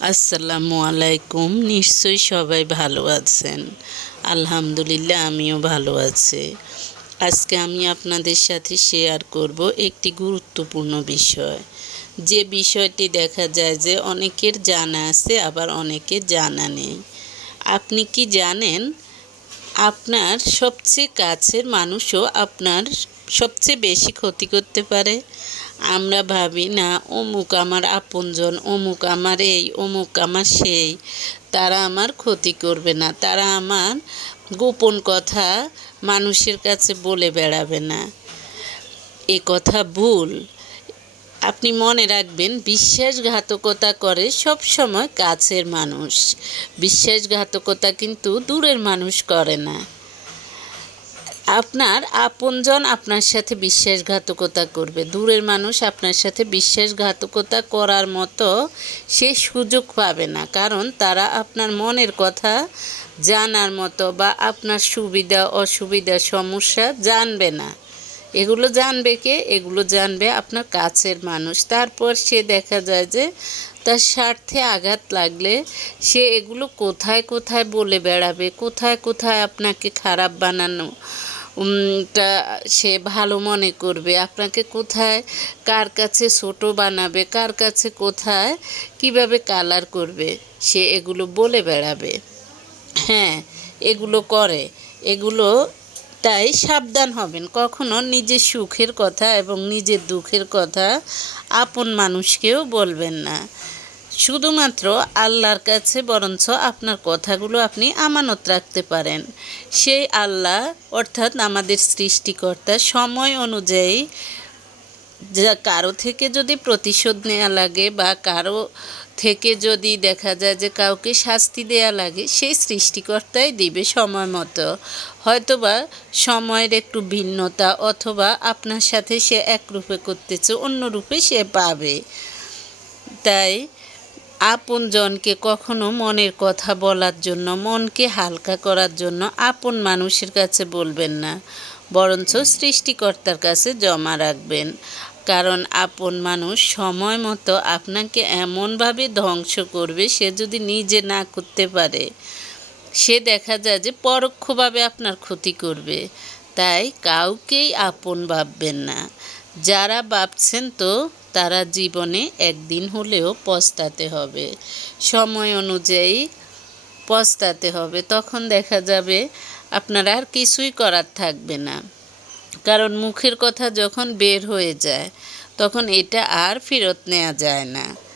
আসসালামু আলাইকুম। নিশ্চয়ই সবাই ভালো আছেন। আলহামদুলিল্লাহ, আমিও ভালো আছি। আজকে আমি আপনাদের সাথে শেয়ার করব একটি গুরুত্বপূর্ণ বিষয়। যে বিষয়টি দেখা যায় যে অনেকের জানা আছে, আবার অনেকের জানা নেই। আপনি কি জানেন, আপনার সবচেয়ে কাছের মানুষও আপনার সবচেয়ে বেশি ক্ষতি করতে পারে? আমরা ভাবি, না, অমুক আমার আপনজন, অমুক আমার এই, অমুক আমার সেই। তারা আমার ক্ষতি করবে না, তারা আমার গোপন কথা মানুষের কাছে বলে বেড়াবে না। এ কথা ভুল। আপনি মনে রাখবেন, বিশ্বাসঘাতকতা করে সব সময় কাছের মানুষ। বিশ্বাসঘাতকতা কিন্তু দূরের মানুষ করে না। আপনার আপনজন আপনার সাথে বিশ্বাসঘাতকতা করবে। দূরের মানুষ আপনার সাথে বিশ্বাসঘাতকতা করার মতো সে সুযোগ পাবে না। কারণ তারা আপনার মনের কথা জানার মতো বা আপনার সুবিধা, অসুবিধা, সমস্যা জানবে না। এগুলো জানবে কে? এগুলো জানবে আপনার কাছের মানুষ। তারপর সে দেখা যায় যে তার স্বার্থে আঘাত লাগলে সে এগুলো কোথায় কোথায় বলে বেড়াবে? কোথায় কোথায় আপনাকে খারাপ বানানো টা সে ভালো মনে করবে। আপনাকে কোথায়, কার কাছে ছোট বানাবে, কার কাছে কোথায়, কীভাবে কালার করবে, সে এগুলো বলে বেড়াবে। হ্যাঁ এগুলো করে। এগুলো তাই সাবধান হবেন। কখনো নিজের সুখের কথা এবং নিজের দুঃখের কথা আপন মানুষকেও বলবেন না। শুধুমাত্র আল্লাহর কাছে বরঞ্চ আপনার কথাগুলো আপনি আমানত রাখতে পারেন। সেই আল্লাহ, অর্থাৎ আমাদের সৃষ্টিকর্তা, সময় অনুযায়ী যা কারও থেকে যদি প্রতিশোধ নেওয়া লাগে বা কারও থেকে যদি দেখা যায় যে কাউকে শাস্তি দেয়া লাগে, সেই সৃষ্টিকর্তাই দিবে সময় মতো। হয়তোবা সময়ের একটু ভিন্নতা অথবা আপনার সাথে সে এক রূপে করতেছে অন্য রূপে সে পাবে। তাই আপনজনকে কখনো মনের কথা বলার জন্য, মনকে হালকা করার জন্য আপন মানুষের কাছে বলবেন না। বরঞ্চ সৃষ্টিকর্তার কাছে জমা রাখবেন। কারণ আপন মানুষ সময় মতো আপনাকে এমনভাবে ধ্বংস করবে, সে যদি নিজে না করতে পারে, সে দেখা যায় যে পরোক্ষভাবে আপনার ক্ষতি করবে। তাই কাউকেই আপন ভাববেন না। যারা ভাবছেন তো তারা জীবনে একদিন হলেও পস্তাতে হবে। সময় অনুযায়ী পস্তাতে হবে। তখন দেখা যাবে আপনার আর কিছুই করার থাকবে না। কারণ মুখের কথা যখন বের হয়ে যায়, তখন এটা আর ফেরত নেওয়া যায় না।